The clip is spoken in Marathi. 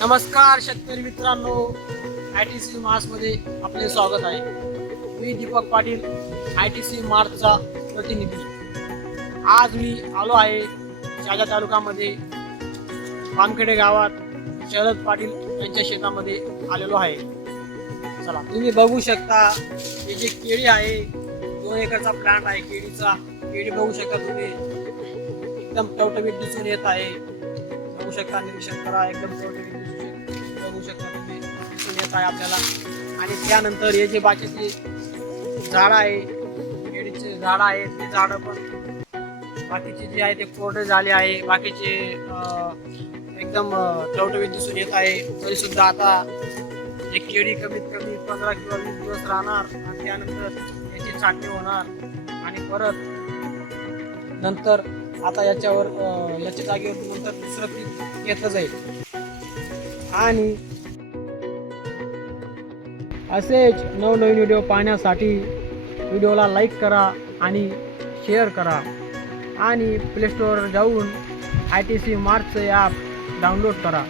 नमस्कार शेतकरी मित्रांनो आय टी सी मध्ये आपले स्वागत आहे. मी Deepak Patil I T C मार्चचा प्रतिनिधी. आज मी आलो आहे शाजा तालुकामध्ये पामखेडे गावात. शरद पाटील यांच्या शेतामध्ये आलेलो आहे. चला तुम्ही बघू शकता हे जे केळी आहे दोन एकरचा प्लांट आहे केळीचा. केळी बघू शकता तुम्ही. एकदम टवटवीत दिसून येत आहे. बघू शकता निरीक्षण करा एकदम दिसून बघू शकता तुम्ही. दिसून येत आहे आपल्याला. आणि त्यानंतर हे जे बाकीचे झाड आहे केळीचे झाड आहे ते झाड पण बाकीचे जे आहे ते कोरडे झाले आहे. बाकीचे एकदम टवटवीत दिसून येत आहे. तरी सुद्धा आता एक केळी कमीत कमी पंधरा किंवा वीस दिवस राहणार आणि त्यानंतर याची छाटणी होणार. आणि परत नंतर आता याच्यावर याच्या जागेवर नंतर दुसरं पीक घेतलं जाईल. आणि असेच नवनवीन व्हिडिओ पाहण्यासाठी व्हिडिओला लाईक करा आणि शेअर करा. आणि प्ले जाऊन आय टी सी मार्चचं ॲप डाउनलोड करा.